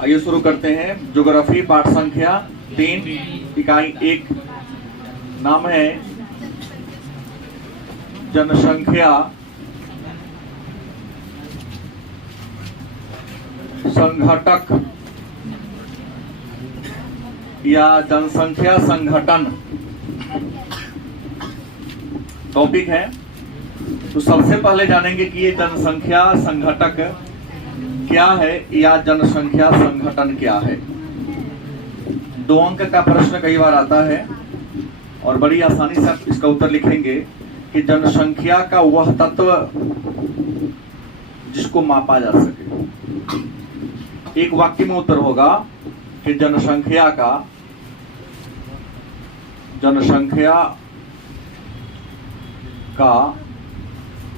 आइए शुरू करते हैं। ज्योग्राफी पाठ संख्या 3 इकाई 1। नाम है जनसंख्या संघटक या जनसंख्या संगठन टॉपिक है। तो सबसे पहले जानेंगे कि ये जनसंख्या संघटक क्या है या जनसंख्या संगठन क्या है। 2 अंक का प्रश्न कई बार आता है और बड़ी आसानी से आप इसका उत्तर लिखेंगे कि जनसंख्या का वह तत्व जिसको मापा जा सके। एक वाक्य में उत्तर होगा कि जनसंख्या का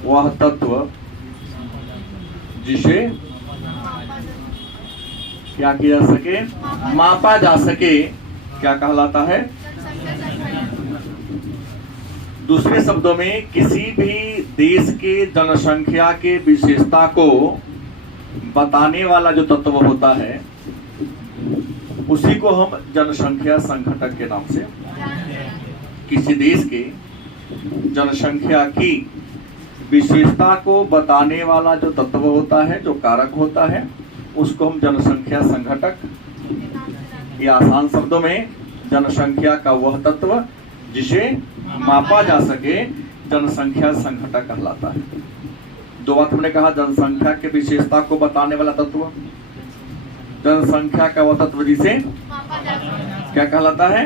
वह तत्व जिसे क्या किया जा सके, मापा जा सके, क्या कहलाता है। दूसरे शब्दों में किसी भी देश के जनसंख्या के विशेषता को बताने वाला जो तत्व होता है उसी को हम जनसंख्या संघटक के नाम से, किसी देश के जनसंख्या की विशेषता को बताने वाला जो तत्व होता है, जो कारक होता है, उसको हम जनसंख्या संघटक या आसान शब्दों में जनसंख्या का वह तत्व जिसे मापा जा सके जनसंख्या संघटक कहलाता है। 2 बात हमने कहा, जनसंख्या के विशेषता को बताने वाला तत्व, जनसंख्या का वह तत्व जिसे क्या कहलाता है,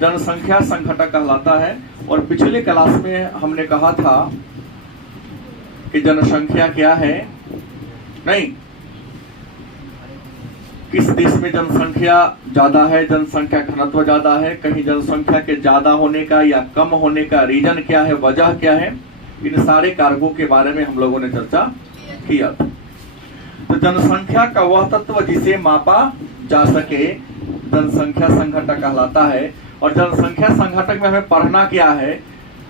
जनसंख्या संघटक कहलाता है। और पिछले क्लास में हमने कहा था कि जनसंख्या क्या है, नहीं, किस देश में जनसंख्या ज्यादा है, जनसंख्या घनत्व ज्यादा है, कहीं जनसंख्या के ज्यादा होने का या कम होने का रीजन क्या है, वजह क्या है, इन सारे कारकों के बारे में हम लोगों ने चर्चा किया था। तो जनसंख्या का वह तत्व जिसे मापा जा सके जनसंख्या संघटक कहलाता है। और जनसंख्या संघटक में हमें पढ़ना क्या है,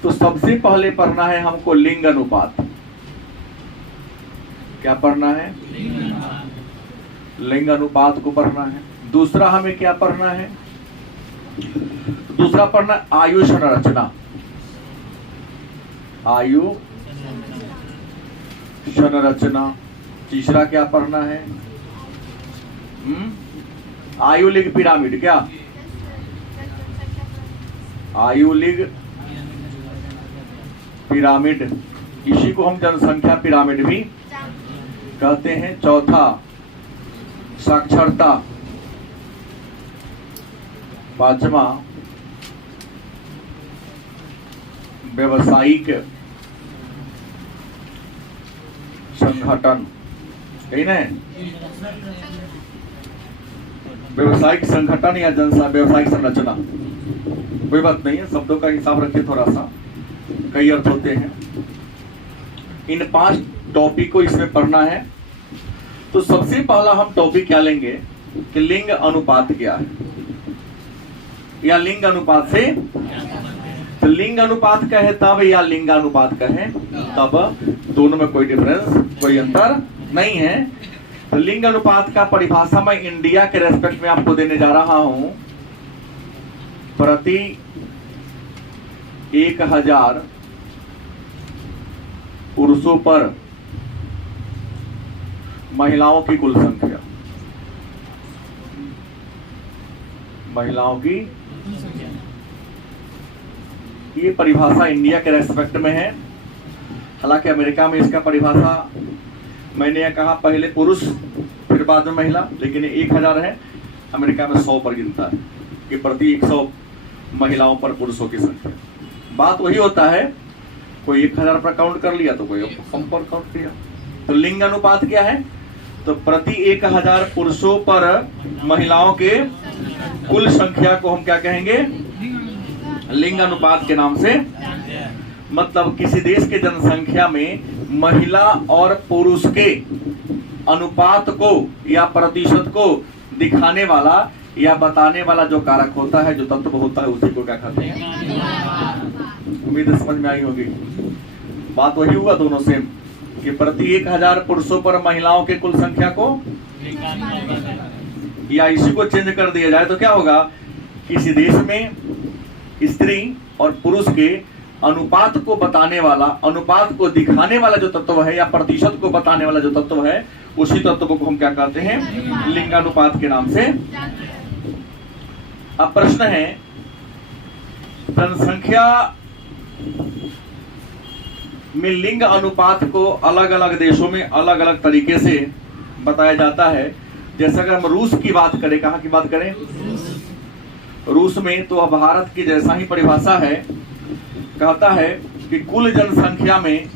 तो सबसे पहले पढ़ना है हमको लिंग अनुपात। क्या पढ़ना है, लिंग अनुपात को पढ़ना है। दूसरा हमें क्या पढ़ना है, दूसरा पढ़ना आयु संरचना, आयु संरचना। तीसरा क्या पढ़ना है, आयु लिंग पिरामिड। क्या आयु लिंग पिरामिड, इसी को हम जनसंख्या पिरामिड भी कहते हैं। चौथा साक्षरता, 5वां व्यवसायिक संगठन, यही ना है, व्यवसायिक संगठन या व्यवसायिक संरचना, कोई बात नहीं है, शब्दों का हिसाब रखिए थोड़ा सा, कई अर्थ होते हैं। इन 5 टॉपिक को इसमें पढ़ना है। तो सबसे पहला हम टॉपिक क्या लेंगे कि लिंग अनुपात क्या है, या लिंग अनुपात से, तो लिंग अनुपात कहे तब या लिंगानुपात कहे तब, दोनों में कोई डिफरेंस, कोई अंतर नहीं है। तो लिंग अनुपात का परिभाषा मैं इंडिया के रेस्पेक्ट में आपको देने जा रहा हूं। प्रति 1000 पुरुषों पर महिलाओं की कुल संख्या, महिलाओं की, ये परिभाषा इंडिया के रेस्पेक्ट में है। हालांकि अमेरिका में इसका परिभाषा मैंने यह कहा पहले पुरुष फिर बाद में महिला, लेकिन 1000 है, अमेरिका में 100 पर गिनता है कि प्रति 100 महिलाओं पर पुरुषों की संख्या। बात वही होता है, कोई 1000 पर काउंट कर लिया तो कोई कम पर काउंट किया। तो लिंग अनुपात क्या है, तो प्रति 1000 पुरुषों पर महिलाओं के कुल संख्या को हम क्या कहेंगे, लिंग अनुपात के नाम से। मतलब किसी देश के जनसंख्या में महिला और पुरुष के अनुपात को या प्रतिशत को दिखाने वाला या बताने वाला जो कारक होता है, जो तत्व होता है, उसी को क्या कहते हैं। उम्मीद समझ में आई होगी। बात वही हुआ दोनों सेम कि प्रति 1000 पुरुषों पर महिलाओं के कुल संख्या को या इसी को चेंज कर दिया जाए तो क्या होगा, किसी देश में स्त्री और पुरुष के अनुपात को बताने वाला, अनुपात को दिखाने वाला जो तत्व है या प्रतिशत को बताने वाला जो तत्व है, उसी तत्व को हम क्या कहते हैं, लिंगानुपात के नाम से। अब प्रश्न है, जनसंख्या में लिंग अनुपात को अलग अलग देशों में अलग अलग तरीके से बताया जाता है। जैसे अगर हम रूस की बात करें, कहाँ की बात करें, रूस में, तो अब भारत की जैसा ही परिभाषा है, कहता है कि कुल जनसंख्या में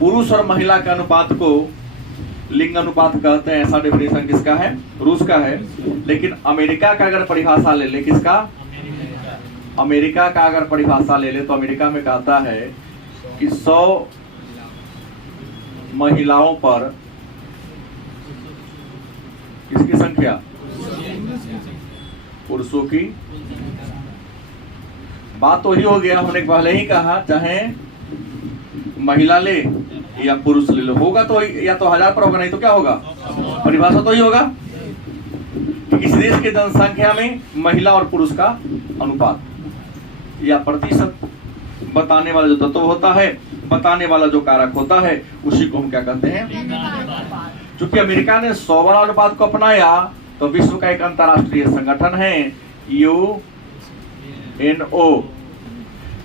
पुरुष और महिला के अनुपात को लिंग अनुपात कहते हैं। ऐसा डेफिनेशन किसका है, रूस का है। लेकिन अमेरिका का अगर परिभाषा ले ले, किसका, अमेरिका का अगर परिभाषा ले ले तो अमेरिका में कहता है कि 100 महिलाओं पर किसकी संख्या, पुरुषों की। बात तो ही हो गया, हमने पहले ही कहा, चाहे महिला ले या पुरुष ले लो, होगा तो या तो 1000 पर होगा, नहीं तो क्या होगा, परिभाषा तो ही होगा कि किसी देश की जनसंख्या में महिला और पुरुष का अनुपात या प्रतिशत बताने वाला जो तत्व होता है, बताने वाला जो कारक होता है, उसी को हम क्या कहते हैं। चूंकि अमेरिका ने 100 वाला अनुपात को अपनाया, तो विश्व का एक अंतरराष्ट्रीय संगठन है यूएनओ,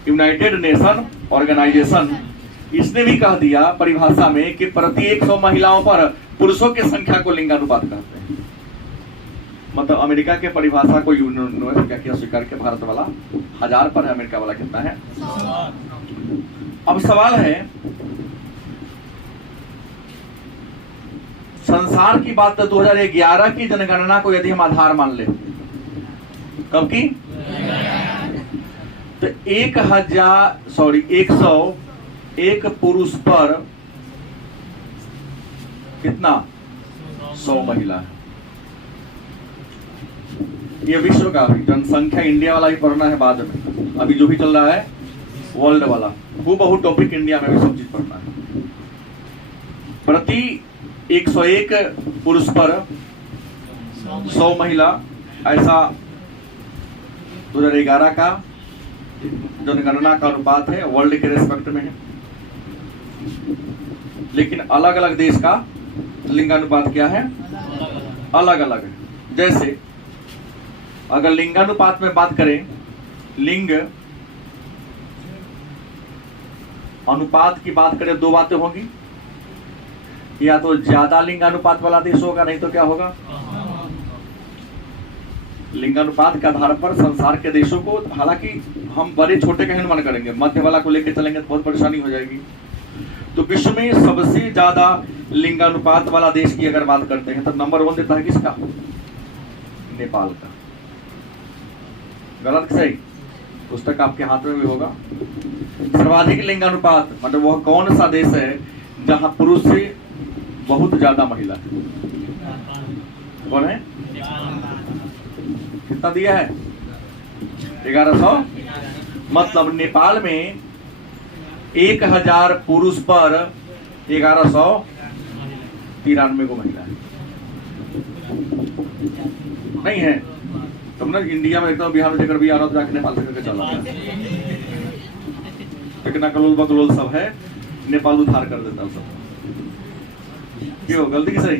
यूनाइटेड नेशन ऑर्गेनाइजेशन, इसने भी कह दिया परिभाषा में कि प्रति 100 महिलाओं पर पुरुषों की संख्या को लिंगानुपात कहते हैं। मतलब अमेरिका के परिभाषा को यूएनओ ने क्या किया, स्वीकार किया। भारत वाला 1000 पर है, अमेरिका वाला कितना है। अब सवाल है, संसार की बात तो 2011 की जनगणना को यदि हम आधार मान ले, कब की, तो 101 पुरुष पर कितना, 100 महिला है। ये विश्व का जनसंख्या, इंडिया वाला ही पढ़ना है बाद में, अभी जो भी चल रहा है वर्ल्ड वाला, वो बहुत टॉपिक इंडिया में भी सब चीज पढ़ना है। प्रति 101 पुरुष पर 100 महिला, ऐसा 2011 का जनगणना का अनुपात है, वर्ल्ड के रेस्पेक्ट में है। लेकिन अलग अलग देश का लिंगानुपात क्या है, अलग अलग है। जैसे अगर लिंगानुपात में बात करें, लिंग अनुपात की बात करें, दो बातें होंगी, या तो ज्यादा लिंगानुपात वाला देश होगा, नहीं तो क्या होगा, लिंगानुपात के आधार पर संसार के देशों को, हालांकि हम बड़े छोटे का अनुमान करेंगे, मध्य वाला को लेकर चलेंगे तो बहुत परेशानी हो जाएगी। तो विश्व में सबसे ज्यादा लिंगानुपात वाला देश की अगर बात करते हैं तो नंबर 1 देता है किसका, नेपाल का। गलत सही, पुस्तक आपके हाथ में भी होगा। सर्वाधिक लिंगानुपात मतलब वह कौन सा देश है जहां पुरुष से बहुत ज्यादा महिला है, कौन है, कितना दिया है, 1100। मतलब नेपाल में 1000 पुरुष पर 1193 को महिला है। नहीं है तुम ना, इंडिया में एकदम बिहार में जाकर भी आ रहा, जाकर नेपाल से करके चला, लेकिन कलोल बकलोल सब है, नेपाल उधार कर देता सब। क्यों, गलती की सही।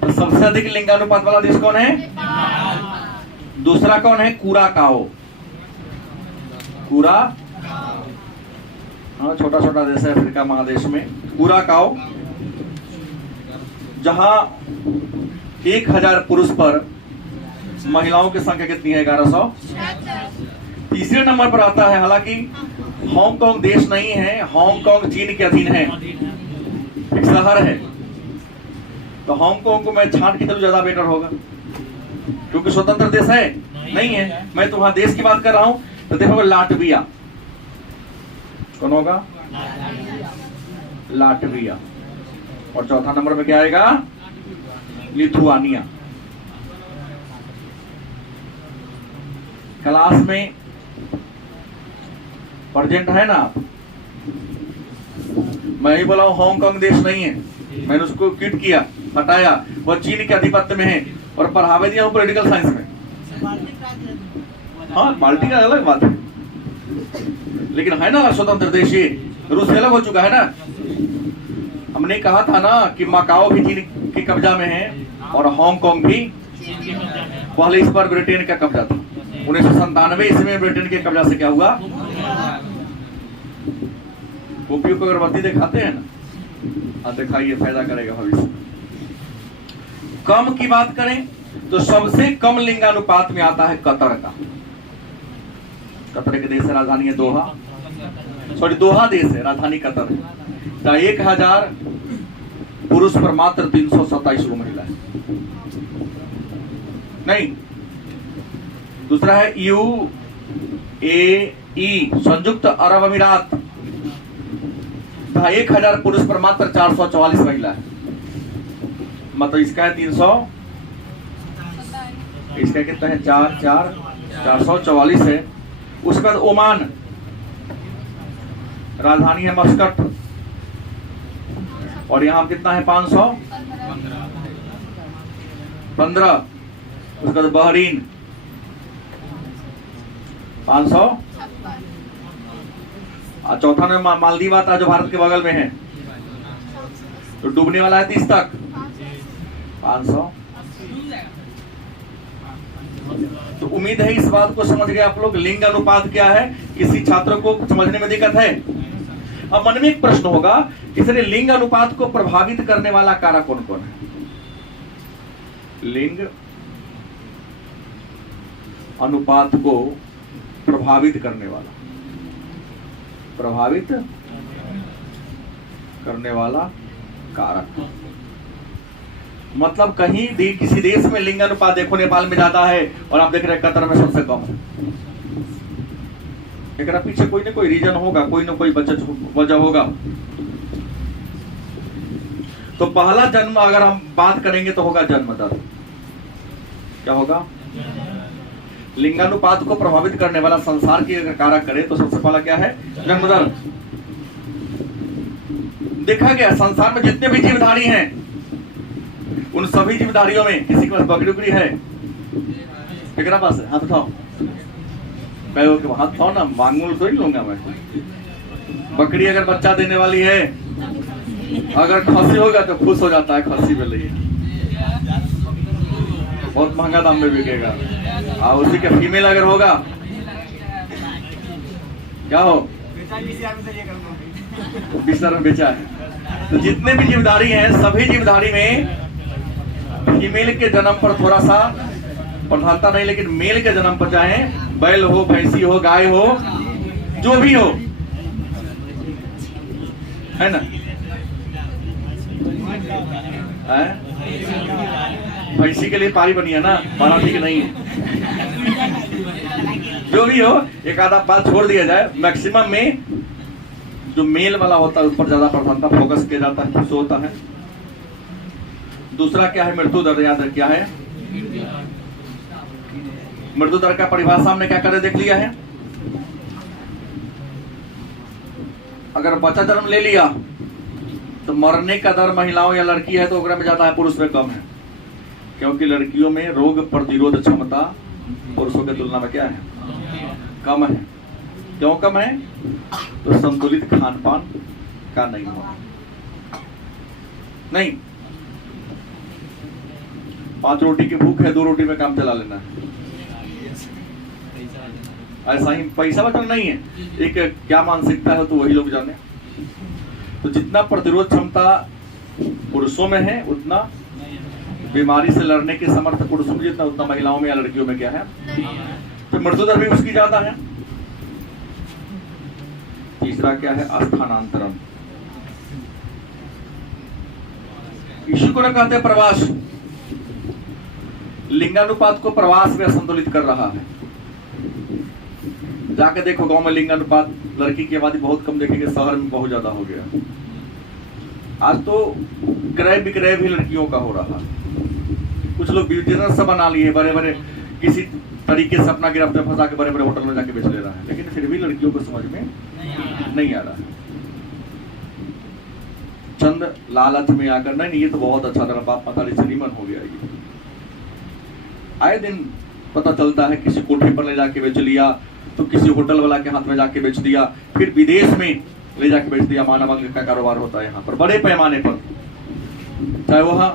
तो सबसे अधिक लिंगानुपात वाला देश कौन है, दूसरा कौन है, कुराकाओ। कुरा, हाँ, छोटा छोटा देश है अफ्रीका महादेश में, कुराकाओ, जहां 1000 पुरुष पर महिलाओं की संख्या कितनी है, 1100। तीसरे नंबर पर आता है, हालांकि हांगकांग देश नहीं है, हांगकांग चीन के अधीन है, एक शहर है, तो हांगकांग को मैं छांट के चलूं ज्यादा बेटर होगा, क्योंकि स्वतंत्र देश है नहीं है। मैं तो वहां देश की बात कर रहा हूं, तो देखोगे लाटविया, कौन होगा, लाटविया। और चौथा नंबर में क्या आएगा, लिथुआनिया। क्लास में प्रेजेंट है ना आप, मैं ही बोला हूँ हांगकांग देश नहीं है, मैंने उसको क्विट किया, हटाया, वह चीन के आधिपत्य में है और पढ़ावे दिया हूँ पॉलिटिकल साइंस में। हाँ, बाल्टी का अलग बात है, लेकिन है ना स्वतंत्र देश ये। रूस से अलग हो चुका है ना। हमने कहा था ना कि मकाओ भी चीन के कब्जा में है और हांगकांग भी। पहले इस पर ब्रिटेन का कब्जा था। 1997 ईस्वी में ब्रिटेन के कब्जा से क्या हुआ? गोपियों को अगरबत्ती दिखाते हैं ना, हाँ दिखाइए, फायदा करेगा भविष्य। कम की बात करें तो सबसे कम लिंगानुपात में आता है कतर का। कतर के देश है, राजधानी है दोहा, सॉरी दोहा देश है, राजधानी कतर है। 1000 पुरुष पर मात्र 327 को महिला है। नहीं, दूसरा है UAE, संयुक्त अरब अमीरात, 1000 पुरुष पर मात्र 444 महिला है। मतलब इसका है 300, इसका कितना है 444 है। उसके बाद ओमान, राजधानी है मस्कट, और यहाँ कितना है 515। उसके बाद बहरीन 500, और चौथा में मालदीव आता है जो भारत के बगल में है, तो डूबने वाला है 30 तक, 500। तो उम्मीद है इस बात को समझ गए आप लोग। लिंग अनुपात क्या है, किसी छात्र को समझने में दिक्कत है? अब मन में एक प्रश्न होगा, इसलिए लिंग अनुपात को प्रभावित करने वाला कारक कौन कौन है? लिंग अनुपात को प्रभावित करने वाला कारक। मतलब कहीं किसी देश में लिंग अनुपात देखो नेपाल में ज्यादा है और आप देख रहे हैं कतर में सबसे कम है। एकरा पीछे कोई ना कोई रीजन होगा, कोई ना कोई वजह होगा। तो पहला जन्म अगर हम बात करेंगे तो होगा जन्म दर। क्या होगा? लिंगानुपात को प्रभावित करने वाला संसार की अगर कारक करे तो सबसे पहला क्या है? जन्म दर। देखा गया संसार में जितने भी जीवधारी हैं उन सभी जीवधारियों में किसी के पास बकरी उकरी है? केकरा पास है? हाथ उठाओ, कहो कि हाथ उठाओ ना, मांगूल तो ही लूंगा मैं। बकरी अगर बच्चा देने वाली है, अगर खस्सी होगा तो खुश हो जाता है, खस्सी मिल रही है, बहुत महंगा दाम में बिकेगा। और उसी के फीमेल अगर होगा क्या हो? 20,000 में बेचा है। तो जितने भी जीवधारी हैं सभी जीवधारी में फीमेल के जन्म पर थोड़ा सा प्रधानता नहीं, लेकिन मेल के जन्म पर चाहे बैल हो, भैंसी हो, गाय हो, जो भी हो, है ना? भैंसी के लिए पारी बनी है ना, बाराती की नहीं है। जो भी हो, एक आधा बात छोड़ दिया जाए, मैक्सिमम में जो मेल वाला होता है उस पर ज्यादा प्रधानता फोकस किया जाता है, तो होता है। दूसरा क्या है? मृत्यु दर। याद है क्या है मृत्यु दर का परिभाषा हमने क्या करे देख लिया है। अगर बच्चा जन्म ले लिया तो मरने का दर महिलाओं या लड़की है तो ओकरा में ज्यादा है, पुरुष में कम है, क्योंकि लड़कियों में रोग प्रतिरोध क्षमता पुरुषों की तुलना में क्या है? कम है। क्यों कम है? तो संतुलित खान पान का नहीं होना। नहीं, 5 रोटी की भूख है, 2 रोटी में काम चला लेना है, ऐसा ही पैसा बचना नहीं है। एक क्या मानसिकता है तो वही लोग जाने। तो जितना प्रतिरोध क्षमता पुरुषों में है उतना बीमारी से लड़ने के समर्थ पुरुषों में जितना उतना महिलाओं में या लड़कियों में क्या है? तो मृत्यु दर भी उसकी ज्यादा है। तीसरा क्या है? स्थानांतरण। इसी को ना कहते हैं प्रवास। लिंगानुपात को प्रवास में असंतुलित कर रहा है। जाके देखो गांव में लिंगानुपात, लड़की की आबादी बहुत कम देखेंगे, शहर में बहुत ज्यादा हो गया। आज तो क्रय विक्रय भी लड़कियों का हो रहा है। कुछ लोग बिजनेस से बना लिए, बड़े बड़े किसी तरीके से अपना गिरफ्त में फंसा के बड़े बड़े होटल में जाके बेच ले रहा है, लेकिन फिर भी लड़कियों को समझ में नहीं आ रहा है। चंद लालच में आकर नहीं ये तो बहुत अच्छा था, बाप मतारी से नीमन हो गया। ये आए दिन पता चलता है किसी कोठे पर ले जाके बेच लिया, तो किसी होटल वाला के हाथ में जाके बेच दिया, फिर विदेश में ले जाके बेच दिया। मानव अंग का कारोबार होता है यहाँ पर बड़े पैमाने पर, चाहे वह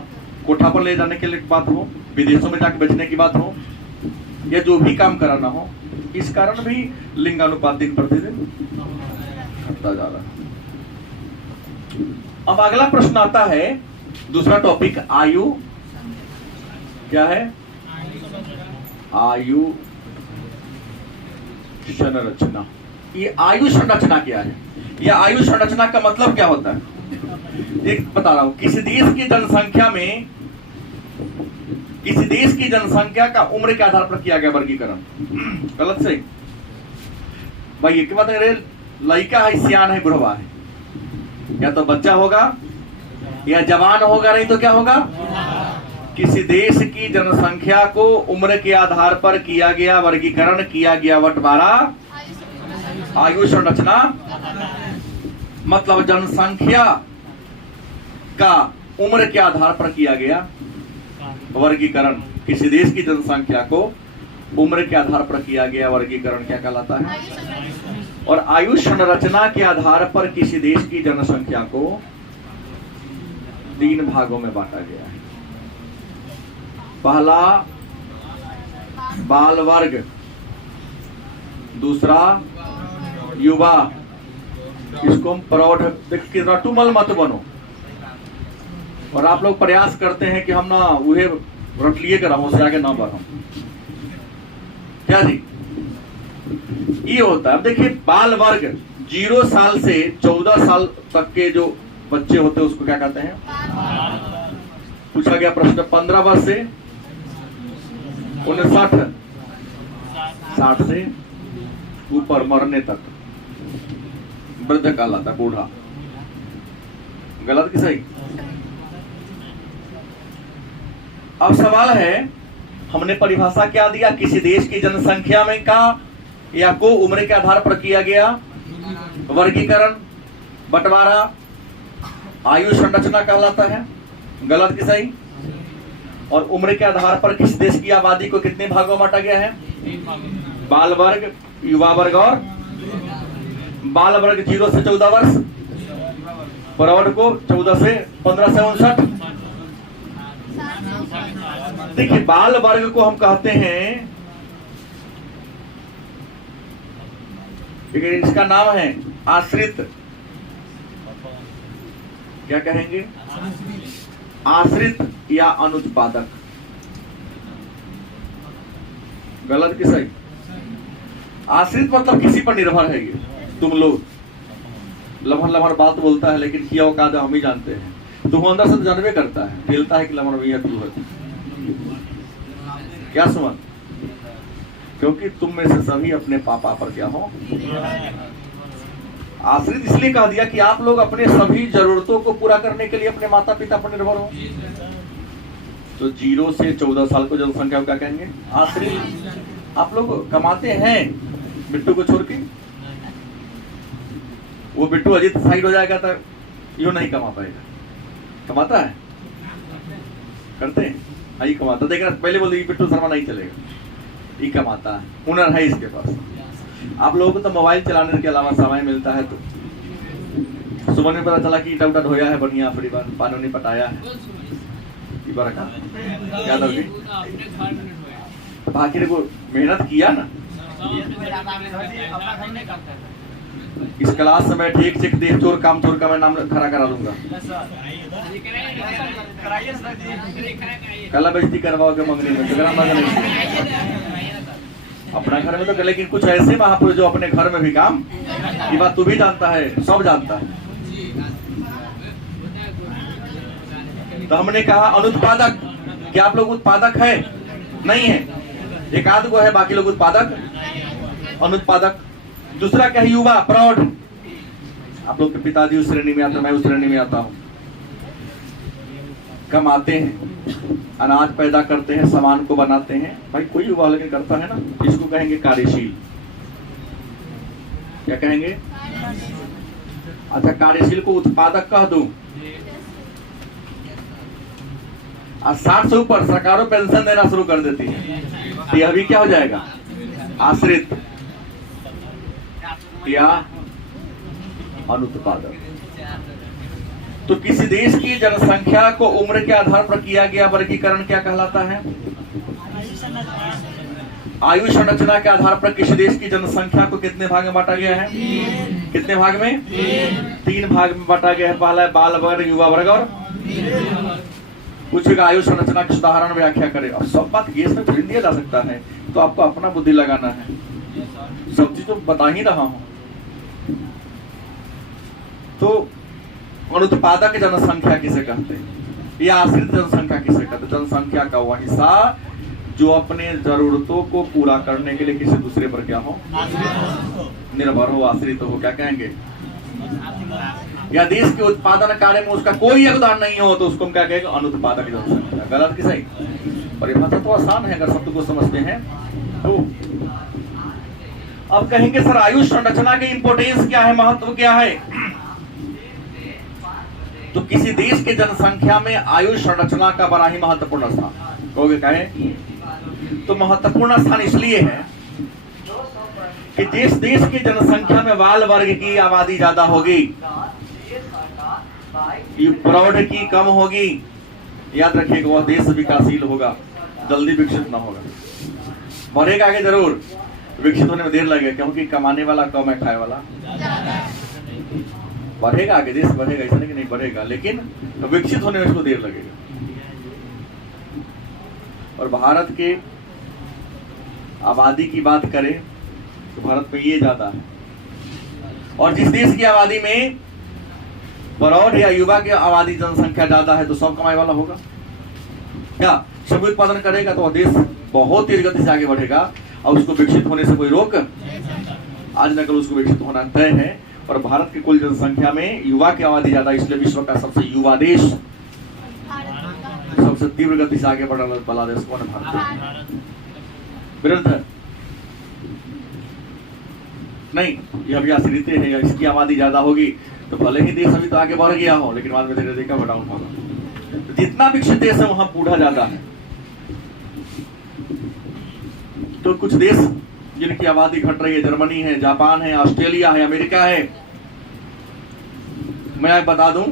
कोठा पर ले जाने के लिए बात हो, विदेशों में जाके बेचने की बात हो, या जो भी काम कराना हो, इस कारण भी लिंगानुपातिक प्रतिदिन घटता जा रहा है। अब अगला प्रश्न आता है, दूसरा टॉपिक आयु, क्या है? आयु संरचना। ये आयु संरचना क्या है? यह आयु संरचना का मतलब क्या होता है? एक बता रहा हूं, किसी देश की जनसंख्या में, किसी देश की जनसंख्या का उम्र के आधार पर किया गया वर्गीकरण। गलत सही भाई, एक बात है, लड़का है, सियान है, बुढ़वा है, या तो बच्चा होगा या जवान होगा, नहीं तो क्या होगा? किसी देश की जनसंख्या को उम्र के आधार पर किया गया वर्गीकरण, किया गया बंटवारा, आयु संरचना। मतलब जनसंख्या का उम्र के आधार पर किया गया वर्गीकरण, किसी देश की जनसंख्या को उम्र के आधार पर किया गया वर्गीकरण क्या कहलाता है? और आयु संरचना के आधार पर किसी देश की जनसंख्या को 3 भागों में बांटा गया है। पहला बाल वर्ग, दूसरा युवा, इसको हम प्रौढ़। देखिए रटुमल मत बनो, और आप लोग प्रयास करते हैं कि हम ना उहे रटलिए कर से आगे ना बढ़ो, क्या जी? ये होता है। अब देखिए बाल वर्ग 0 साल से 14 साल तक के जो बच्चे होते हैं उसको क्या कहते हैं? पूछा गया प्रश्न 15 वर्ष से 59, 60 से ऊपर मरने तक वृद्ध कहलाता है, बूढ़ा। गलत कि सही? अब सवाल है, हमने परिभाषा क्या दिया? किसी देश की जनसंख्या में का या को उम्र के आधार पर किया गया वर्गीकरण, बंटवारा, आयु संरचना कहलाता है। गलत कि सही? और उम्र के आधार पर किस देश की आबादी को कितने भागों में बांटा गया है? बाल वर्ग, युवा वर्ग और बाल वर्ग 0 से 14 वर्ष, प्रौढ़ को 14 से 15 से 59। देखिए बाल वर्ग को हम कहते हैं, इसका नाम है आश्रित, क्या कहेंगे? आश्रित या अनुत्पादक। गलत कि सही? आश्रित मतलब किसी पर निर्भर है। ये तुम लोग लमहर लमहर बात बोलता है, लेकिन किया औकात हम ही जानते हैं। तुम अंदर से जानवे करता है, खेलता है कि लमहर भैया तू है, क्या सुमन? क्योंकि तुम में से सभी अपने पापा पर क्या हो? आश्रित इसलिए कह दिया कि आप लोग अपने सभी जरूरतों को पूरा करने के लिए अपने माता पिता पर निर्भर हो। तो 0 से 14 साल को जनसंख्या को क्या कहेंगे? आश्रित। आप लोग कमाते हैं बिट्टू को छोड़ के, वो बिट्टू अजित साइड हो जाएगा तो यो नहीं कमा पाएगा। कमाता है, करते हैं, नहीं कमाता। देखना पहले बोल बिट्टू शर्मा नहीं चलेगा, ये कमाता है, हुनर है इसके पास। आप लोगों को तो मोबाइल चलाने के अलावा समय मिलता है। तो सुबह में पता चला कि ईटा उटा ढोया है बढ़िया, अपनी बार पानी नहीं पटाया है, यादव जी बाकी को मेहनत किया ना। इस क्लास में मैं ठीक चिक देख चोर काम चोर का मैं नाम खड़ा करा दूंगा। कला बेइज्जती करवाओगे मंगनी में, अपना घर में तो, लेकिन कुछ ऐसे महापुरुष जो अपने घर में भी काम, ये बात तू भी जानता है, सब जानता है। तो हमने कहा अनुत्पादक। क्या आप लोग उत्पादक है? नहीं है, एक आध को है, बाकी लोग उत्पादक, अनुत्पादक। दूसरा क्या है? युवा, प्रौढ़। आप लोग के पिताजी उस श्रेणी में आते हैं, मैं उस श्रेणी में आता हूं। कमाते हैं, अनाज पैदा करते हैं, सामान को बनाते हैं। भाई कोई युवा लेकिन करता है ना, इसको कहेंगे कार्यशील। क्या कहेंगे? अच्छा, कार्यशील को उत्पादक कह दूं। और 60 से ऊपर सरकारों पेंशन देना शुरू कर देती है, तो यह भी क्या हो जाएगा? आश्रित या अनुत्पादक। तो किसी देश की जनसंख्या को उम्र के आधार पर किया गया वर्गीकरण क्या कहलाता है? आयु संरचना के आधार पर किसी देश की जनसंख्या को कितने भाग में बांटा गया है? कितने भाग में? 3 भाग में बांटा गया है। पहला है बाल वर्ग, युवा वर्ग और पूछेगा आयु संरचना की उदाहरण व्याख्या करें। अब सब बात केस में फिर दिया जा सकता है, तो आपको अपना बुद्धि लगाना है। सब चीज तो बता ही रहा हूं। तो अनुत्पादक जनसंख्या किसे कहते हैं, या आश्रित जनसंख्या किसे कहते हैं? जनसंख्या का वह हिस्सा जो अपने जरूरतों को पूरा करने के लिए किसी दूसरे पर क्या हो? निर्भर हो, आश्रित हो। क्या कहेंगे? या देश के उत्पादन कार्य में उसका कोई योगदान नहीं हो, तो उसको हम क्या कहेंगे? अनुत्पादक जनसंख्या। गलत कि सही? परिभाषा तो आसान है अगर शब्द को समझते हैं तो। अब कहेंगे सर आयु संरचना की इंपोर्टेंस क्या है, महत्व क्या है? तो किसी देश के जनसंख्या में आयु संरचना का बड़ा ही महत्वपूर्ण स्थान। कहोगे काहे? तो महत्वपूर्ण स्थान इसलिए है कि जिस देश की जनसंख्या में बाल वर्ग की आबादी ज्यादा होगी, प्रौढ़ की कम होगी, याद रखिएगा वह देश विकासशील होगा, जल्दी विकसित ना होगा। बढ़ेगा आगे जरूर, विकसित होने में देर लगेगा, क्योंकि कमाने वाला कम है, खाए वाला बढ़ेगा। आगे देश बढ़ेगा, ऐसा नहीं कि नहीं बढ़ेगा, लेकिन विकसित होने में इसको देर लगेगा। और भारत के आबादी की बात करें तो भारत में ये ज्यादा है। और जिस देश की आबादी में प्रौढ़ या युवा की आबादी जनसंख्या ज्यादा है, तो सब कमाई वाला होगा क्या? सब उत्पादन करेगा, तो वह देश बहुत तेज गति से आगे बढ़ेगा और उसको विकसित होने से कोई रोक आज न कल उसको विकसित होना तय है। और भारत की कुल जनसंख्या में युवा की आबादी ज्यादा, इसलिए विश्व का सबसे युवा देश, सबसे तीव्र गति से आगे बढ़ने वाला देश कौन है? भारत। विरुद्ध नहीं, यह भी आश्रित है, या इसकी आबादी ज्यादा होगी तो भले ही देश अभी तो आगे बढ़ गया हो, लेकिन बाद में धीरे धीरे डाउन होगा। जितना विकसित देश है वहां बूढ़ा ज्यादा है। तो कुछ देश जिनकी आबादी घट रही है, जर्मनी है, जापान है, ऑस्ट्रेलिया है, अमेरिका है। मैं आप बता दूं,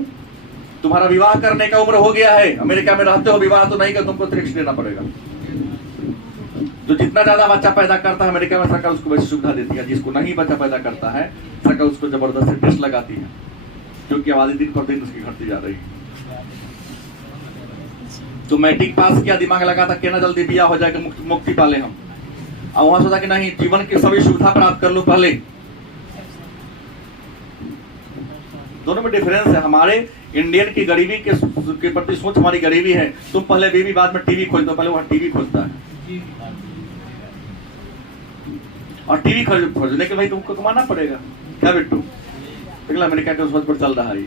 तुम्हारा विवाह करने का उम्र हो गया है, अमेरिका में रहते हो, विवाह तो नहीं कर, तुमको टैक्स देना पड़ेगा। तो जितना ज्यादा बच्चा पैदा करता है अमेरिका में, सरकार उसको वैसी सुविधा देती है। जिसको नहीं बच्चा पैदा करता है, सरकार उसको जबरदस्ती टैक्स लगाती है, क्योंकि आबादी दिन पर दिन उसकी घटती जा रही है। तो मैट्रिक पास किया, दिमाग लगा था कि ना जल्दी बिया हो जाएगा, मुक्ति पाले हम, और वहां सोचा कि नहीं जीवन की सभी सुविधा प्राप्त कर लो पहले। दोनों में डिफरेंस है। हमारे इंडियन की गरीबी के प्रति सोच हमारी गरीबी है। तुम पहले बीवी बाद में टीवी खोजते हो, पहले वहां टीवी खोजता है, और टीवी खोजने के भाई तुमको कमाना पड़ेगा। क्या बिट्टू अगला अमेरिका के उस पर चल रहा है,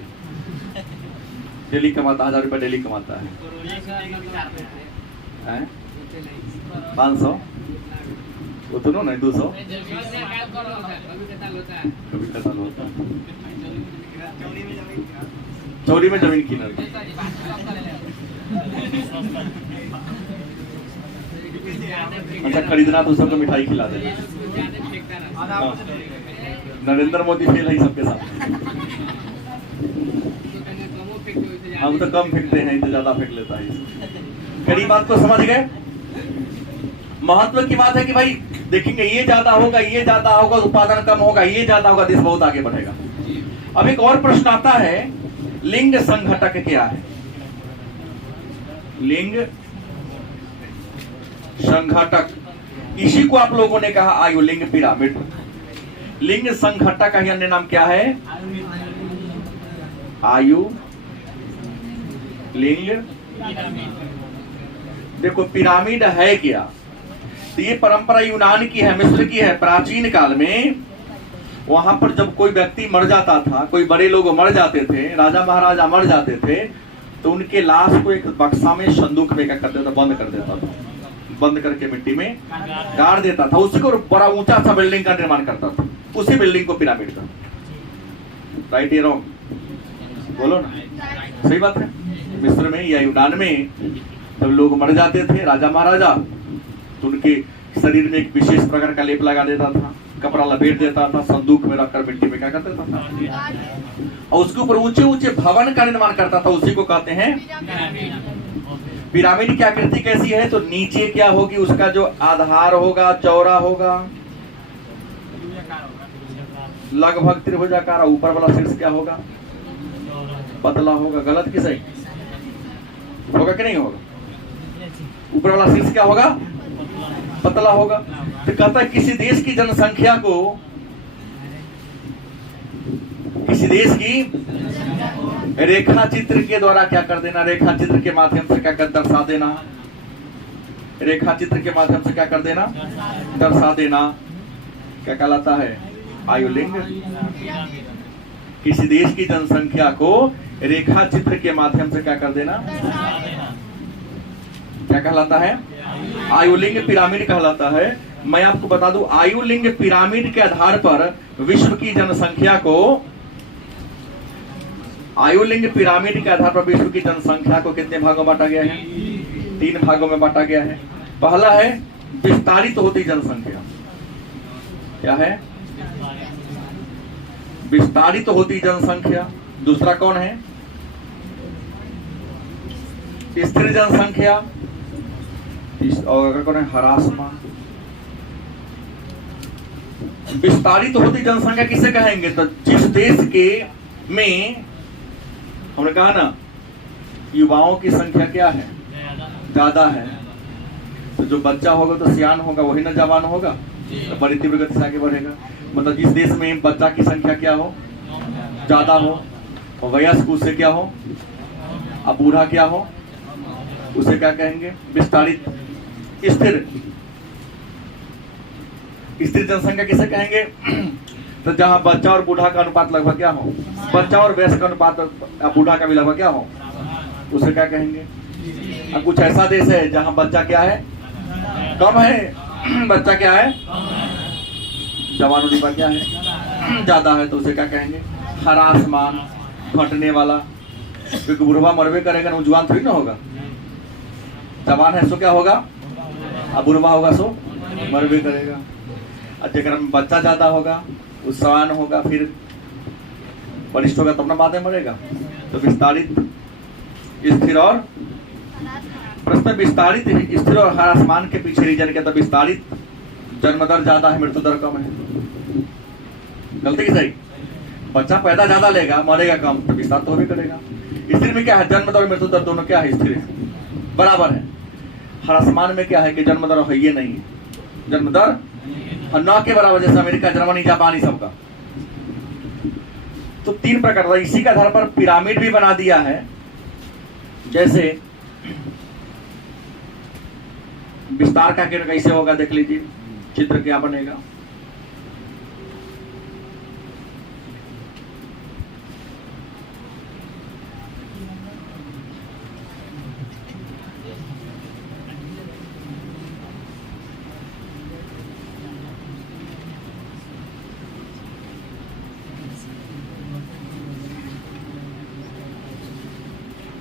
डेली कमाता 1000 रुपया डेली कमाता है, 500 उतनो नहीं 200 कभी कताल होता है। चौरी में जमीन किनर अच्छा खरीदना तो सबको मिठाई खिला दे। नरेंद्र मोदी फेल है सबके साथ। हम तो कम फेंकते हैं, इतना ज्यादा फेंक लेता है। कड़ी बात को समझ गए? महत्व की बात है कि भाई देखेंगे ये ज्यादा होगा, ये ज्यादा होगा, उत्पादन कम होगा, ये ज्यादा होगा, देश बहुत आगे बढ़ेगा। अब एक और प्रश्न आता है, लिंग संघटक क्या है? लिंग संघटक, इसी को आप लोगों ने कहा आयु लिंग पिरामिड। लिंग संघटक का अन्य नाम क्या है? आयु लिंग। देखो पिरामिड है क्या? तो ये परंपरा यूनान की है, मिस्र की है। प्राचीन काल में वहां पर जब कोई व्यक्ति मर जाता था, कोई बड़े लोग मर जाते थे, राजा महाराजा मर जाते थे, तो उनके लाश को एक बक्सा में, संदूक में क्या कर देता, बंद कर देता था, बंद करके मिट्टी में गाड़ देता था। उसी को बड़ा ऊंचा सा बिल्डिंग का निर्माण करता था, उसी बिल्डिंग को पिरामिड का। राइट या रॉन्ग? बोलो ना, सही बात है। मिस्र में या यूनान में जब लोग मर जाते थे, राजा महाराजा, तो उनके शरीर में एक विशेष प्रकार का लेप लगा देता था, कपड़ा लपेट देता था, संदूक में रखकर मिट्टी में क्या कर देता था, और उसके ऊपर ऊंचे ऊंचे भवन का निर्माण करता था। उसी को कहते हैं पिरामिड। की आकृति कैसी है? तो नीचे क्या होगी, उसका जो आधार होगा चौड़ा होगा, लगभग त्रिभुजाकार, ऊपर वाला शीर्ष क्या होगा, पतला होगा। गलत कि सही? होगा कि नहीं होगा? ऊपर वाला शीर्ष क्या होगा, पतला होगा। तो कहता है किसी देश की जनसंख्या को, किसी देश की रेखा चित्र के द्वारा क्या कर देना, रेखा चित्र के माध्यम से क्या कर दर्शा देना, रेखा चित्र के माध्यम से क्या कर देना, दर्शा देना, क्या कहलाता है, आयुलिंग। किसी देश की जनसंख्या को रेखा चित्र के माध्यम से क्या कर देना, क्या कहलाता है, आयुलिंग पिरामिड कहलाता है। मैं आपको बता दूं, आयुलिंग पिरामिड के आधार पर विश्व की जनसंख्या को, आयुलिंग पिरामिड के आधार पर विश्व की जनसंख्या को कितने भागों में बांटा गया है? 3 भागों में बांटा गया है। पहला है विस्तारित होती जनसंख्या। क्या है? विस्तारित होती जनसंख्या। दूसरा कौन है? स्थिर जनसंख्या। और अगर कौन है? ह्रासमान। विस्तारित होती जनसंख्या किसे कहेंगे? तो जिस देश के में हमने कहा ना, युवाओं की संख्या क्या है, ज्यादा है, तो जो बच्चा होगा तो सियान होगा, वही ना जवान होगा, तो बड़ी तीव्र गति से आगे बढ़ेगा। मतलब जिस देश में बच्चा की संख्या क्या हो, ज्यादा हो, और वयस्क उससे क्या हो, अब बूढ़ा क्या हो, उसे क्या कहेंगे? विस्तारित। स्थिर, स्थिर जनसंख्या किसे कहेंगे? तो जहां बच्चा और बूढ़ा का अनुपात लगभग क्या हो, बच्चा और वयस्क का अनुपात बूढ़ा का भी लगभग क्या हो, उसे क्या कहेंगे? अब कुछ ऐसा देश है जहां बच्चा क्या है, कम है, बच्चा क्या है, जवान अनुपात क्या है, ज्यादा है, तो उसे क्या कहेंगे? ह्रासमान, घटने वाला। क्योंकि बुढ़वा मरबे करेगा ना, जवान थोड़ी ना होगा। जवान है सो क्या होगा, अब बुढ़वा होगा सो मरबे करेगा। अगर बच्चा ज्यादा होगा, उत्साहन होगा, फिर वरिष्ठ होगा, तब ना बाद में मरेगा। तो विस्तारित, स्थिर और प्रश्न विस्तारित, स्थिर और ह्रासमान के पीछे रीजन क्या था? विस्तारित जन्म दर ज्यादा है, मृत्यु दर कम है। गलती की सही? बच्चा पैदा ज्यादा लेगा, मरेगा कम, तो विस्तार तो भी करेगा। स्थिर में क्या है? जन्म दर और मृत्यु दर दोनों क्या है? स्थिर है, बराबर है। ह्रासमान में क्या है कि जन्म दर है ये नहीं, जन्म दर न के बराबर, जैसे अमेरिका, जर्मनी, जापानी सबका। तो 3 प्रकार का, इसी के आधार पर पिरामिड भी बना दिया है। जैसे विस्तार का कैसे होगा देख लीजिए, चित्र क्या बनेगा।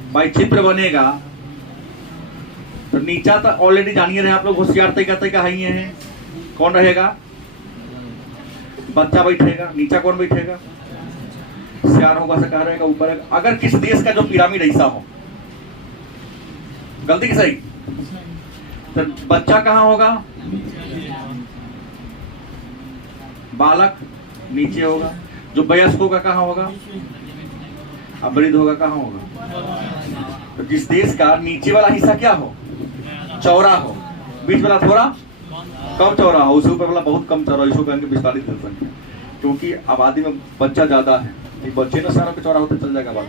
भाई चित्र बनेगा तो नीचा तो ऑलरेडी जानिए रहे आप लोग, होशियार तरीका का ही है। कौन रहेगा? बच्चा बैठेगा। नीचा कौन बैठेगा? सियान होगा से कहा रहेगा, ऊपर है। अगर किस देश का जो पिरामिड ऐसा हो, गलती की सही, तो बच्चा कहाँ होगा? बालक नीचे होगा। जो वयस्क होगा कहाँ होगा? अब वृद्ध होगा कहाँ होगा? तो जिस देश का नीचे वाला हिस्सा क्या हो, चौड़ा हो, बीच वाला थोड़ा कम चौड़ा हो, उसके ऊपर वाला बहुत कम चौड़ा, इसको कहेंगे विस्तारित जनसंख्या। क्योंकक्योंकि आबादी में बच्चा ज्यादा है, बच्चे ना सारा पे चौड़ा होते चल जाएगा बात।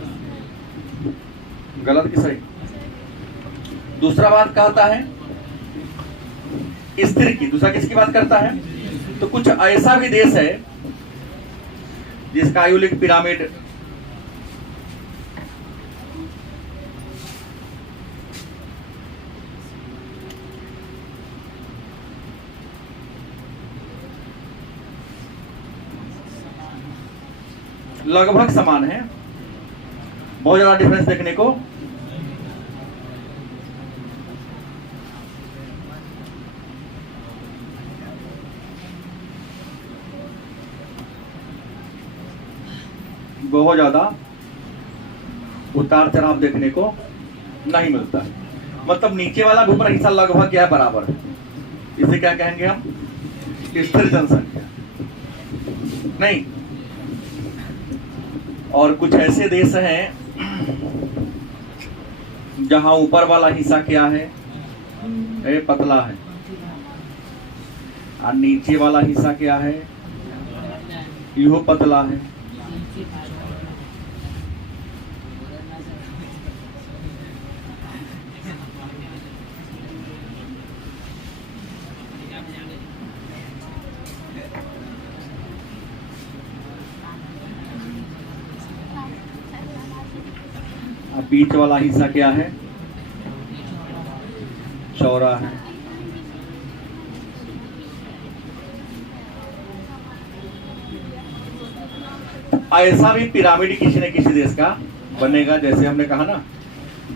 गलत कि सही? दूसरा बात कहता है स्थिर की। दूसरा किसकी बात करता है? तो कुछ ऐसा भी देश है जिसका आयुलिक पिरामिड लगभग समान है, बहुत ज्यादा डिफरेंस देखने को बहुत ज्यादा उतार चढ़ाव देखने को नहीं मिलता है। मतलब नीचे वाला भी ऊपर हिस्सा लगभग क्या है, बराबर है। इसे क्या कहेंगे हम, स्थिर जनसंख्या नहीं। और कुछ ऐसे देश हैं जहां ऊपर वाला हिस्सा क्या है, पतला है, और नीचे वाला हिस्सा क्या है, यह पतला है। बीच वाला हिस्सा क्या है, चौड़ा है। ऐसा भी पिरामिड किसी न किसी देश का बनेगा, जैसे हमने कहा ना,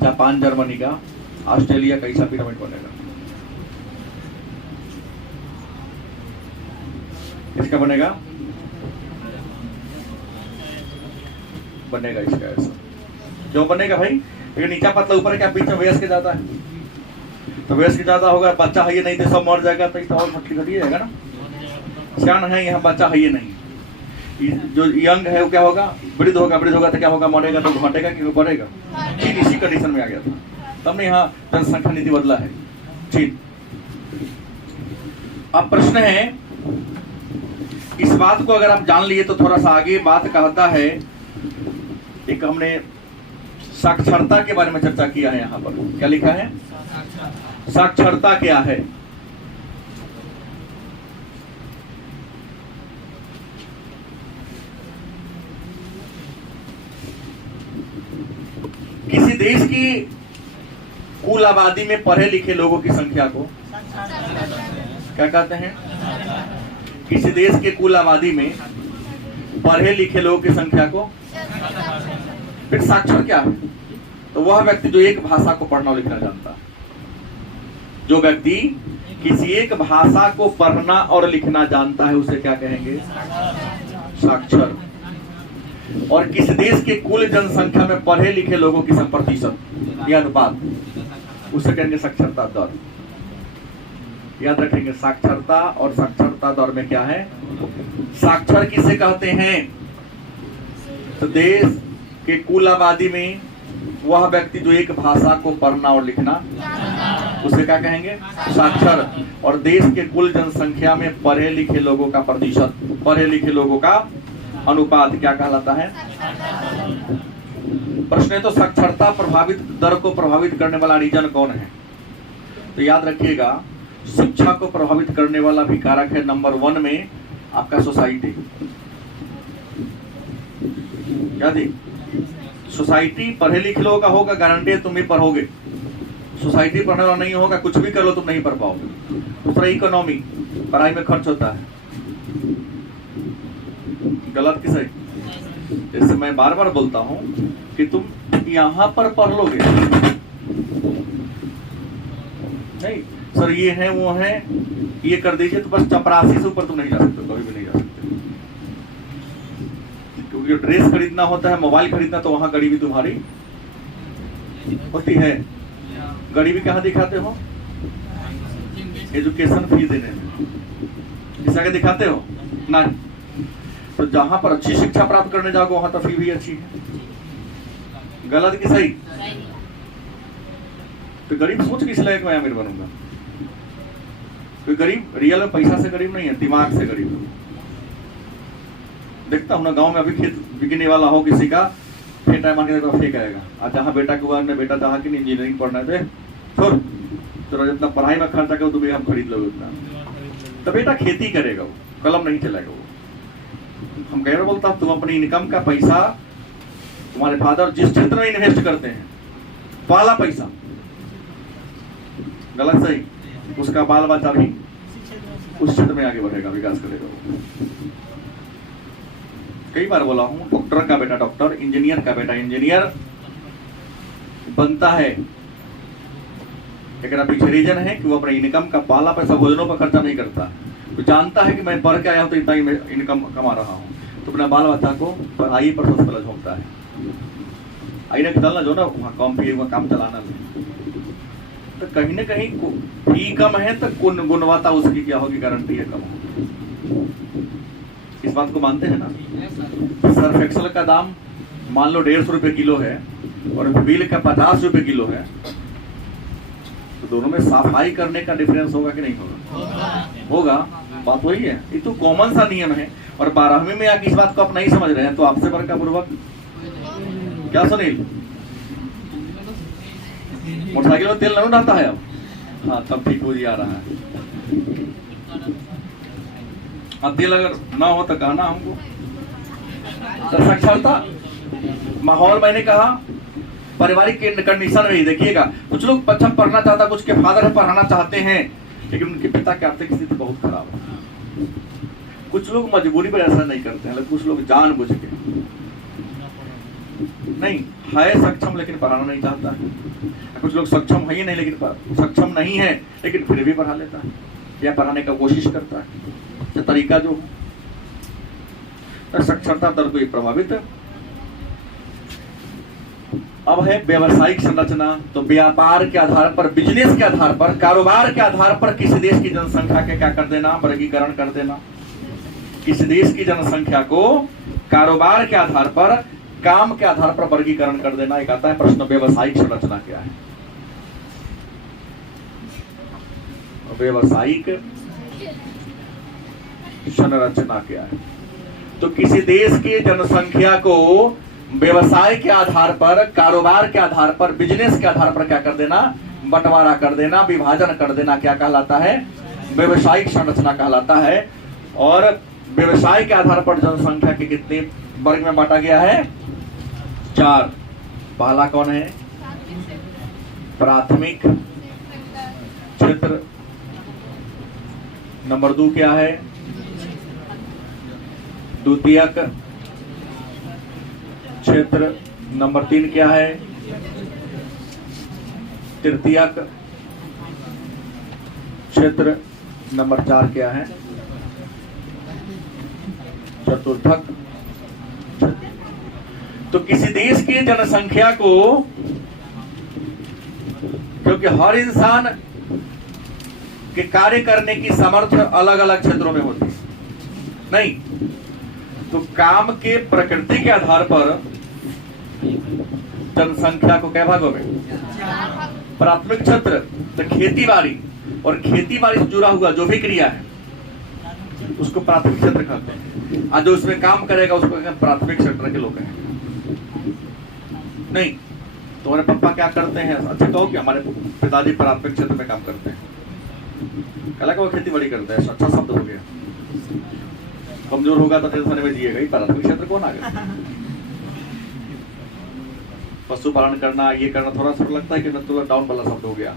जापान, जर्मनी का, ऑस्ट्रेलिया का ऐसा पिरामिड बनेगा। इसका बनेगा इसका ऐसा जो बनेगा भाई। लेकिन नीचा पतला, ऊपर क्या, बीच में वयस्क जाता है, तो वयस्क ज्यादा होगा, बच्चा है ये नहीं तो सब मर जाएगा, तो और मछली घटी जाएगा ना। सियान है, यहाँ बच्चा है ये नहीं, जो यंग है वो क्या होगा, वृद्ध होगा तो क्या होगा, मरेगा तो घटेगा कि बढ़ेगा। चीन इसी कंडीशन में आ गया था, तब ने यहाँ जनसंख्या नीति बदला है चीन। अब प्रश्न है, इस बात को अगर आप जान लिए तो थोड़ा सा आगे बात कहता है। एक हमने साक्षरता के बारे में चर्चा किया है, यहाँ पर क्या लिखा है, साक्षरता क्या है। किसी देश की कुल आबादी में पढ़े लिखे लोगों की संख्या को क्या कहते हैं, किसी देश के कुल आबादी में पढ़े लिखे लोगों की संख्या को। फिर साक्षर क्या है, तो वह व्यक्ति जो एक भाषा को पढ़ना और लिखना जानता है। जो व्यक्ति किसी एक भाषा को पढ़ना और लिखना जानता है उसे क्या कहेंगे, साक्षर। और किस देश के कुल जनसंख्या में पढ़े लिखे लोगों की प्रतिशत या अनुपात, उसे कहेंगे साक्षरता दर। याद रखेंगे, साक्षरता और साक्षरता दर में क्या है। साक्षर किसे कहते हैं, तो देश के कुल आबादी में वह व्यक्ति जो एक भाषा को पढ़ना और लिखना, उसे क्या कहेंगे, साक्षर। और देश के कुल जनसंख्या में पढ़े लिखे लोगों का प्रतिशत, पढ़े लिखे लोगों का अनुपात क्या कहलाता है। प्रश्न है, तो साक्षरता प्रभावित दर को प्रभावित करने वाला रीजन कौन है। तो याद रखिएगा, शिक्षा को प्रभावित करने वाला भी कारक है नंबर 1 में आपका सोसाइटी। क्या जी, सोसाइटी पढ़े लिखे लोगों का होगा, गारंटी है तुम भी पढ़ोगे। सोसाइटी पढ़ने वाला नहीं होगा, कुछ भी कर लो तुम नहीं पढ़ पाओगे। दूसरा, इकोनॉमी, पढ़ाई में खर्च होता है। गलत कि सही। जैसे मैं बार बार बोलता हूं कि तुम यहां पर पढ़ लोगे नहीं, सर ये है वो है, ये कर दीजिए, तो बस चपरासी से ऊपर तुम नहीं जा सकते, कभी भी नहीं जा सकते। क्योंकि ड्रेस खरीदना होता है, मोबाइल खरीदना, तो वहां गरीबी तुम्हारी होती है। गरीबी कहाँ दिखाते हो, एजुकेशन फी देने में, इस आगे दिखाते हो ना। तो जहां पर अच्छी शिक्षा प्राप्त करने जाओगे वहां तो फी भी अच्छी है। गलत कि सही। तो गरीब सोच किस लायक मैं अमीर बनूंगा। कोई गरीब रियल में पैसा से गरीब नहीं है, दिमाग से गरीब है। देखता हूं ना, गांव में अभी खेत बिकने वाला हो किसी का, फेंटा मान के फेंक आएगा। और जहाँ बेटा के बाद में बेटा चाहा कि इंजीनियरिंग पढ़ना है, छोड़ तो जितना पढ़ाई में खर्चा करो तुम्हें हम खरीद लोगे उतना, तो बेटा खेती करेगा, वो कलम नहीं चलाएगा। वो हम कह रहे बोलता तुम अपनी इनकम का पैसा, तुम्हारे फादर जिस क्षेत्र में इन्वेस्ट करते हैं, पहला पैसा, गलत सही, उसका बाल बच्चा भी उस क्षेत्र में आगे बढ़ेगा, विकास करेगा। कई बार बोला हूँ, डॉक्टर का बेटा डॉक्टर, इंजीनियर का बेटा इंजीनियर बनता है। एक पीछे रीजन है कि वो अपने इनकम का पहला पैसा भोजनों पर खर्चा नहीं करता। तो जानता है कि मैं पढ़ के आया हूँ तो इतना ही मैं इनकम कमा रहा हूँ, तो अपना बाल बच्चा को पढ़ाई पर सबसे पहले झोंकता है। आई ना चलना जो ना वहाँ काम पे काम चलाना नहीं, तो कहीं ना कहीं फी कम है तो गुणवत्ता उसकी क्या होगी, गारंटी है कम होगी। इस बात को मानते हैं ना। सर्फ एक्सल का दाम मान लो 150 रुपए किलो है और बिल का 50 रुपए किलो है, तो दोनों में सफाई करने का डिफरेंस होगा कि नहीं होगा? होगा। बात वही है, ये तो कॉमन सा नियम है। और 12वीं में आके इस बात को आप नहीं समझ रहे हैं तो आपसे बड़का पूर्वक क्या सुनील, मोटरसाइकिल में तेल नहीं डालता है अब? हाँ तब ठीक हो जा रहा है। अब तेल अगर ना हो तो कहना हमको। तो साक्षरता माहौल, मैंने कहा पारिवारिक कंडीशन में ही देखिएगा, कुछ लोग बच्चा पढ़ना चाहता, कुछ के फादर है पढ़ाना चाहते हैं, लेकिन उनके पिता की आर्थिक स्थिति बहुत खराब है। कुछ लोग मजबूरी पर ऐसा नहीं करते हैं, कुछ लोग जानबूझ के नहीं है सक्षम लेकिन पढ़ाना नहीं चाहता है। कुछ लोग सक्षम है ही नहीं लेकिन सक्षम नहीं है लेकिन फिर भी पढ़ा लेता है या पढ़ाने का कोशिश करता है, तो तरीका जो तो साक्षरता दर को प्रभावित है। अब है व्यवसायिक संरचना। तो व्यापार के आधार पर, बिजनेस के आधार पर, कारोबार के आधार पर किसी देश की जनसंख्या के क्या कर देना, वर्गीकरण कर देना। किसी देश की जनसंख्या को कारोबार के आधार पर, काम के आधार पर वर्गीकरण कर देना। एक आता है प्रश्न, व्यवसायिक संरचना क्या है? व्यवसायिक संरचना क्या है? तो किसी देश की जनसंख्या को व्यवसाय के आधार पर, कारोबार के आधार पर, बिजनेस के आधार पर क्या कर देना, बंटवारा कर देना, विभाजन कर देना, क्या कहलाता है? व्यवसायिक संरचना कहलाता है। और व्यवसाय के आधार पर जनसंख्या के कितने वर्ग में बांटा गया है? 4। पहला कौन है? प्राथमिक क्षेत्र। नंबर 2 क्या है? द्वितीयक क्षेत्र। नंबर 3 क्या है? तृतीयक क्षेत्र। नंबर 4 क्या है? चतुर्थक क्षेत्र। तो किसी देश की जनसंख्या को, क्योंकि हर इंसान के कार्य करने की सामर्थ्य अलग अलग क्षेत्रों में होती है नहीं, तो काम के प्रकृति के आधार पर जनसंख्या को क्या भागों में? प्राथमिक क्षेत्र। तो खेती बाड़ी और खेती बाड़ी से जुड़ा हुआ जो भी क्रिया है उसको प्राथमिक क्षेत्र कहते हैं। आज जो उसमें काम करेगा उसको प्राथमिक क्षेत्र के लोग हैं। नहीं तो हमारे पापा क्या करते हैं? अच्छा कहो कि हमारे पिताजी प्राथमिक क्षेत्र में काम करते हैं, कला का वो खेती बाड़ी करते हैं। अच्छा शब्द हो गया। कमजोर होगा तो टेंशन में जिएगा ही। प्राथमिक क्षेत्र कौन आ गया? पशुपालन करना, ये करना थोड़ा सा लगता है कि थोड़ा डाउन वाला शब्द हो गया।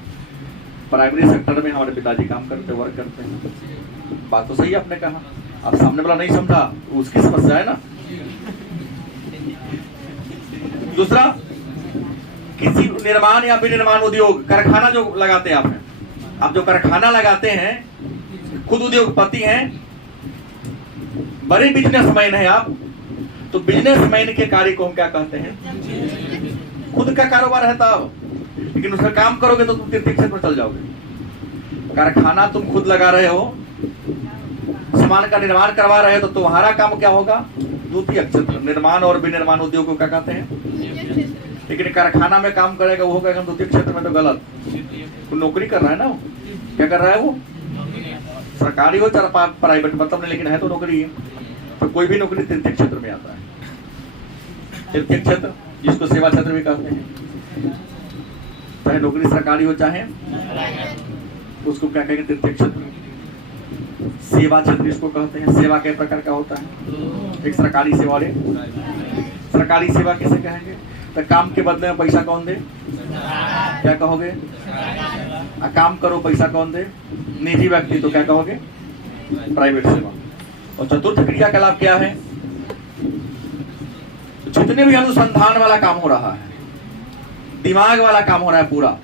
प्राइमरी सेक्टर में हमारे पिताजी काम करते, वर्क करते हैं। बात तो सही आपने कहा, आप सामने वाला नहीं समझा, उसकी समस्या है ना। दूसरा, किसी निर्माण या विनिर्माण उद्योग, कारखाना जो लगाते हैं आप जो कारखाना लगाते हैं, खुद उद्योगपति हैं, बड़े बिजनेसमैन हैं आप, तो बिजनेसमैन के कार्य को हम क्या कहते हैं? खुद का कारोबार है तब, लेकिन उसमें काम करोगे तो तुम तृतीय क्षेत्र में चल जाओगे। कारखाना तुम खुद लगा रहे हो, सामान का निर्माण करवा रहे हो, तो तुम्हारा काम क्या होगा? द्वितीय क्षेत्र। निर्माण और विनिर्माण उद्योग को क्या कहते हैं? लेकिन कारखाना में काम करेगा वो होगा द्वितीय क्षेत्र में, तो गलत। वो नौकरी कर रहा है ना, वो क्या कर रहा है? वो सरकारी हो चाहे प्राइवेट मतलब नहीं, लेकिन है तो नौकरी है। तो कोई भी नौकरी तृतीय क्षेत्र में आता है। तृतीय क्षेत्र जिसको सेवा क्षेत्र भी कहते हैं, चाहे नौकरी सरकारी हो चाहे उसको क्या कहेंगे? तृतीय क्षेत्र। सेवा क्षेत्र इसको कहते हैं। सेवा कई प्रकार का होता है। एक सरकारी सेवा वाले, सरकारी सेवा किसे कहेंगे? तो काम के बदले में पैसा कौन दे? क्या कहोगे? काम करो पैसा कौन दे? निजी व्यक्ति, तो क्या कहोगे? प्राइवेट सेवा। और चतुर्थ क्रियाकलाप क्या है? जितने भी अनुसंधान वाला काम हो रहा है, दिमाग वाला काम हो रहा है पूरा,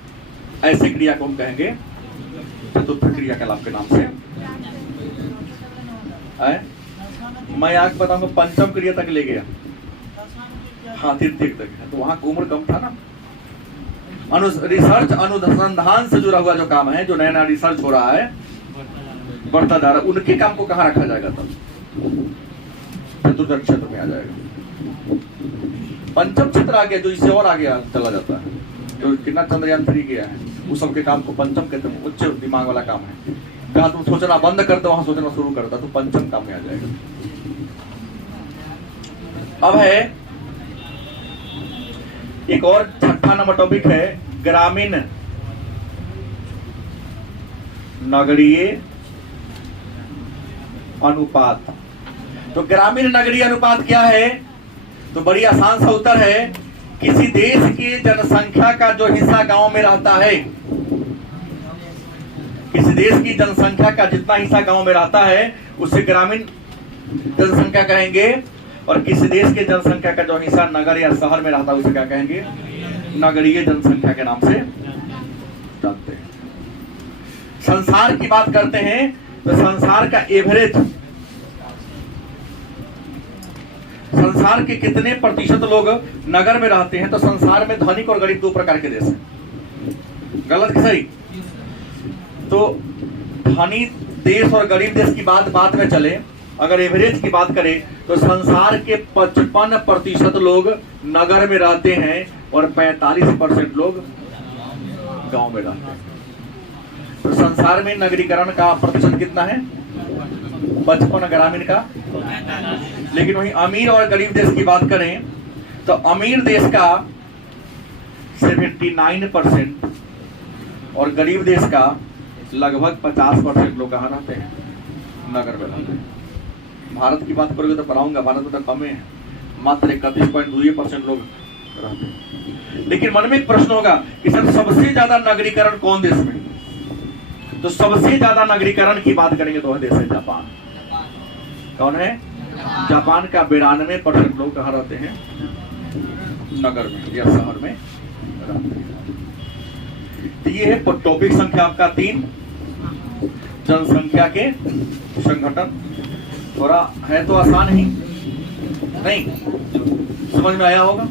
ऐसे क्रिया को हम कहेंगे चतुर्थ क्रिया कलाप के नाम से। मैं आगे बताऊंगा, पंचम क्रिया तक ले गया, हाँ तृतीय तक, तो वहां की उम्र कम था ना। रिसर्च अनुसंधान से जुड़ा हुआ जो काम है, जो नया नया रिसर्च हो रहा है, बढ़ता जा रहा है, उनके काम को कहाँ रखा जाएगा? तब चतुर्थ क्षेत्र में आ जाएगा। पंचम क्षेत्र आ गया, जो इससे और आगे चला जाता है, जो कितना चंद्रयान 3 गया है, उस सब के काम को पंचम कहते हैं। उच्च दिमाग वाला काम है, जहाँ तुम सोचना बंद कर दो वहां सोचना शुरू करता, तो पंचम काम में आ जाएगा। अब है एक और छठा नंबर टॉपिक है ग्रामीण नगरीय अनुपात। तो ग्रामीण नगरीय अनुपात क्या है? तो बड़ी आसान सा उत्तर है, किसी देश की जनसंख्या का जो हिस्सा गांव में रहता है, किसी देश की जनसंख्या का जितना हिस्सा गांव में रहता है उसे ग्रामीण जनसंख्या कहेंगे, और किसी देश के जनसंख्या का जो हिस्सा नगर या शहर में रहता है उसे क्या कहेंगे? नगरीय जनसंख्या के नाम से जानते हैं। संसार की बात करते हैं तो संसार का एवरेज, संसार के कितने प्रतिशत लोग नगर में रहते हैं, तो संसार में धनिक और गरीब 2 प्रकार के देश हैं। गलत कि सही? तो धनी देश और गरीब देश की बात बाद में चले, अगर एवरेज की बात करें तो संसार के 55% लोग नगर में रहते हैं और 45% लोग गांव में रहते हैं। तो संसार में नगरीकरण का प्रतिशत कितना है? 55, ग्रामीण का। लेकिन वहीं अमीर और गरीब देश की बात करें तो अमीर देश का 79% और गरीब देश का लगभग 50% लोग कहाँ रहते हैं? नगर में रहते हैं। भारत की बात करोगे तो पढ़ाऊंगा, भारत में तो कम है, मात्र 31.2% लोग रहते हैं। लेकिन मन में एक प्रश्न होगा कि सर सबसे ज्यादा नगरीकरण कौन देश में? तो सबसे ज्यादा नगरीकरण की बात करेंगे तो देश है जापान। कौन है? जापान का 92% लोग कहाँ रहते हैं? नगर में या शहर में रहते हैं। तो ये है टॉपिक संख्या आपका 3, जनसंख्या के संगठन। थोड़ा है तो आसान ही नहीं, समझ में आया होगा।